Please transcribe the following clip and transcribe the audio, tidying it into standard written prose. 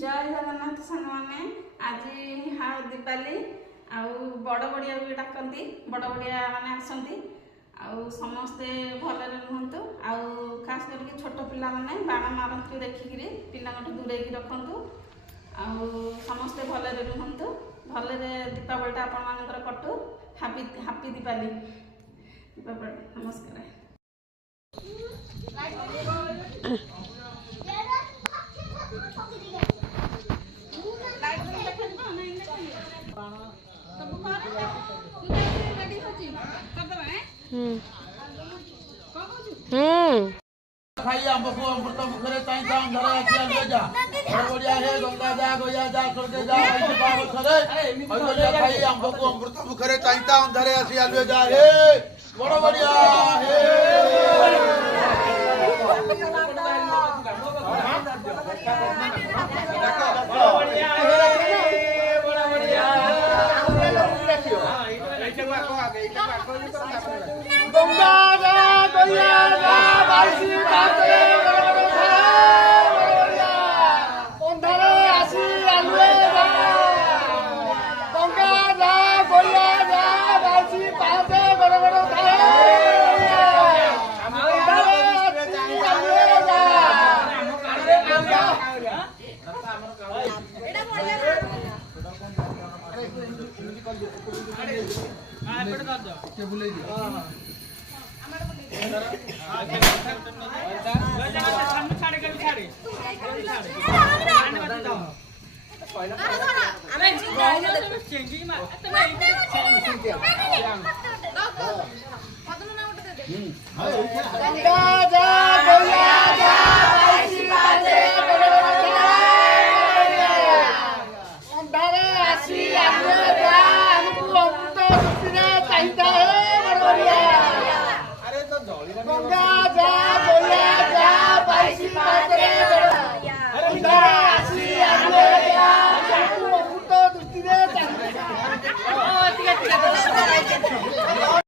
जय जगन्नाथ सांग मैंने आज हाँ दीपाली आउ बड़ बड़िया भी डाकती बड़ बड़िया मैंने आसती आउ समस्ते भलरे रुहतु आउ खास करके छोट पिला माने बाण मारती देखिकी पिलांटू दूरे रखु आउ समस्ते भलरे रुहतु भलरे दीपावली आपण मानकर कटु हापी हापी दीपाली दीपावली नमस्कार। खाई आंब को अमृत मुखरे ताई ताम धरे आसी आंबे जा बड़िया हे गंगा जा गोया जा करके जा ऐसे पाव थरे और जा खाई आंब को अमृत मुखरे ताई ताम धरे आसी आंबे जा हे बड़ बढ़िया हे गंगा जा गोया जा बासी बाते अंधारे आसी आलुए जा गंगा जा गोया जा बासी बाते बड़ बड़ खाए अंधारे आसी आलुए जा एडा बोलिया गंगा